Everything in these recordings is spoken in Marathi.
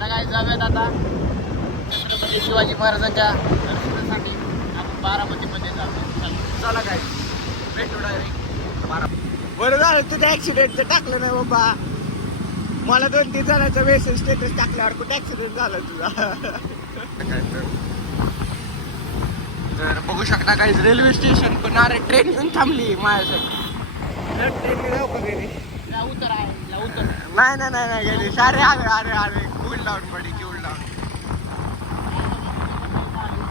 काय जाऊयात आता. छत्रपती शिवाजी महाराजांच्या दर्शनासाठी आपण बारामतीमध्ये जाऊ चला काय भेटू डायरेक्ट बारा बरं झालं तुझ्या ऍक्सिडेंटचं टाकलं नाही बाबा. मला दोन तीन जणांचा मेसेज स्टेटस टाकल्यावर कुठे ऍक्सिडेंट झाला तुझा? तर बघू शकता काही रेल्वे स्टेशन पण अरे ट्रेन येऊन थांबली माझ्यासाठी. ट्रेन जाऊ का नाही नाही नाही नाही गेली अरे अरे अरे अरे कूल डाऊन पडी कूल डाऊन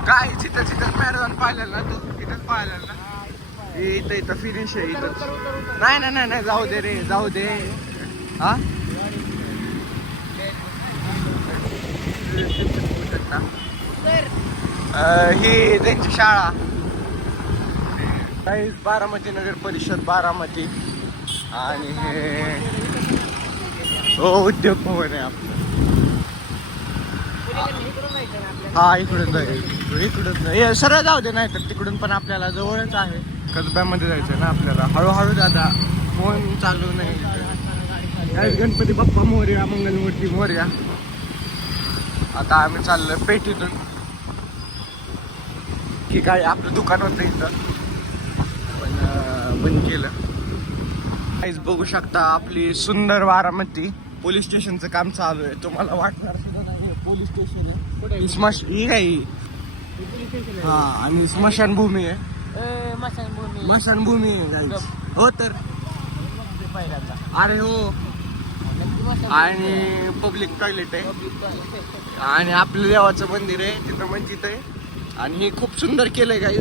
काय तिथं तिथं मॅरेथॉन पाहिलं ना तू? तिथंच पाहिलं ना? इथं इथं फिनिश आहे इथं. नाही नाही नाही नाही जाऊ दे रे जाऊ दे. हा? ही त्यांची शाळा. बारामती नगर परिषद बारामती. आणि हे उद्योग भवन आहे आपलं हा इकडून जाईल. इकडून नाही हे सरळ जाऊ दे नाही तर तिकडून पण आपल्याला जवळच आहे. कसब्यामध्ये जायचं ना आपल्याला. हळूहळू दादा फोन चालू नाही. गणपती बाप्पा मोर्या मंगलमूर्ती मोर्या. आता आम्ही चाललोय पेटीतून. की काय आपलं दुकान होतं इथं. पण बंद केलं. काहीच बघू शकता आपली सुंदर बारामती. पोलीस स्टेशनचं काम चालू आहे. तुम्हाला वाटणार सुद्धा नाही. पोलीस स्टेशन आहे. स्मश ही काय ही? हा आणि स्मशानभूमी आहे. मशानभूमी स्मशानभूमी. आहे. हो तर. पहिल्यांदा. अरे हो. आणि पब्लिक टॉयलेट आहे. आणि आपलं देवाचं मंदिर आहे तिथं मस्जिद आहे. आणि हे खूप सुंदर केलंय काही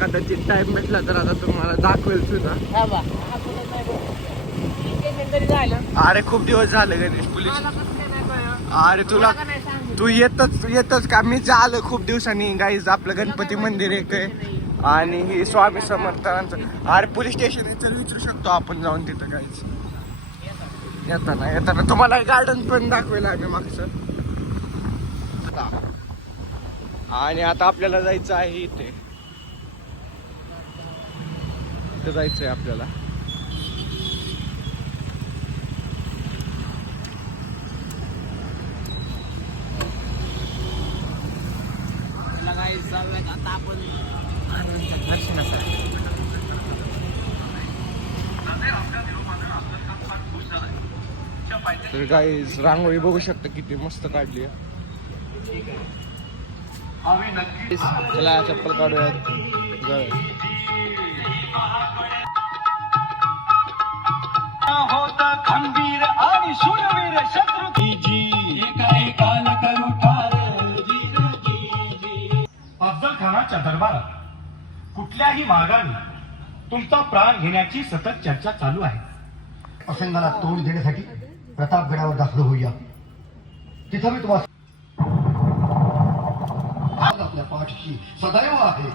कदाचित टाइम भेटला तर आता तुम्हाला दाखवेल सुद्धा. अरे खूप दिवस झालं गणेश पोलीस. अरे तुला तू येतच येतच का? मी झालं खूप दिवसांनी. गाईज आपलं गणपती मंदिर एक आहे. आणि हे स्वामी समर्थांचं. अरे पोलीस स्टेशन विचारू शकतो आपण जाऊन तिथं गाईज येताना येताना तुम्हाला गार्डन पण दाखवेल आम्ही मागचं. आणि आता आपल्याला जायचं आहे इथे. जायचं जायचंय आपल्याला चला काय जाऊयात आता आपण दर्शनासाठी तर काही रांगोळी बघू शकता किती मस्त काढली आहे. चला चप्पल काढूयात. होता खंबीर आणि शूरवीर अफजल दरबारात कुठल्याही मार्गाने तुमचा प्राण घेण्याची सतत चर्चा चालू आहे. प्रसंगाला तोंड देण्यासाठी प्रतापगडावर दाखल होऊया. तिथं मी तुम्हाला आपल्या पाठीशी सदैव आहे.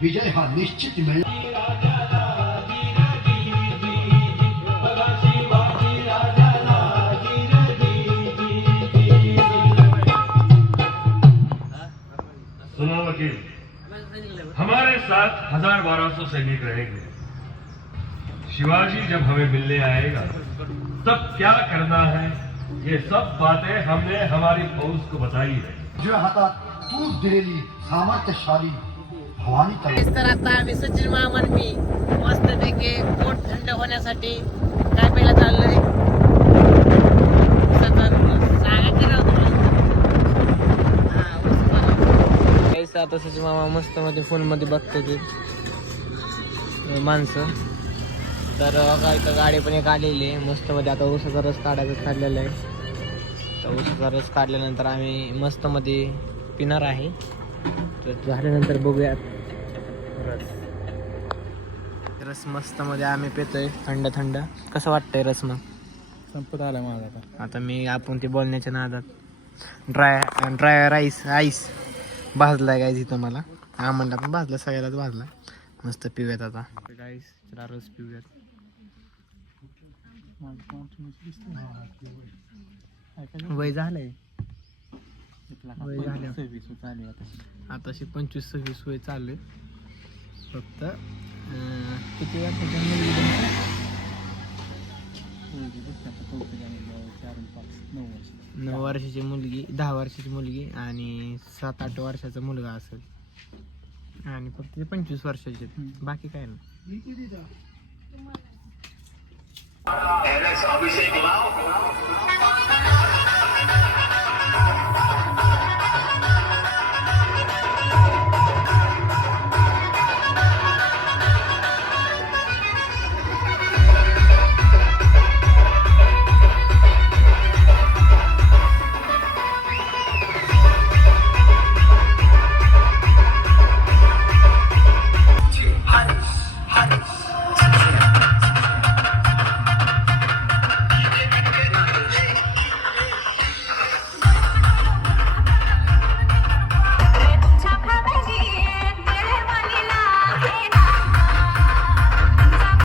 विजय हा निश्चित मिळणार साथ हज़ार बारह सौ सैनिक रहेंगे। शिवाजी जब हमें मिलने आएगा तब क्या करना है? ये सब बातें हमने हमारी फौज को बताई है। जो हातात तूच दिलेली सामर्थ्यशाली भवानी तर आता सचिन मामन मी मस्त पैकी पोट थंड होण्यासाठी काय पहिला चाललोय। आता सचिन मामा मस्त मध्ये फोनमध्ये बघते ते. माणसं. तर बघा इथं गाडी पण एक आलेली आहे. मस्त मध्ये आता ऊसाचा रस काढायचं काढलेला आहे. तर ऊसाचा रस काढल्यानंतर आम्ही मस्त मध्ये पिणार आहे. तर झाल्यानंतर बघूयात. रस. रस मस्त मध्ये आम्ही पितोय. थंड थंड. कसं वाटतंय रस मग? संपत आला माझा आता. आता मी आपण ते बोलण्याच्या नादात. ड्राय ड्राय राईस आईस भाजलाय गाईज इथं मला. आमंडा पण भाजला सगळ्यालाच भाजला. मस्त पिऊयात आता. गाईस चला रस पिऊयात. वय झालंय. वय झालं. आताशी पंचवीस सव्वीस वय चालू आहे. फक्त किती वर्षाची तुमची? वर्षाची मुलगी दहा वर्षाची मुलगी आणि सात आठ वर्षाचा मुलगा असेल आणि फक्त ते पंचवीस वर्षाचे आहेत. बाकी काय नाही अभिषेक लाव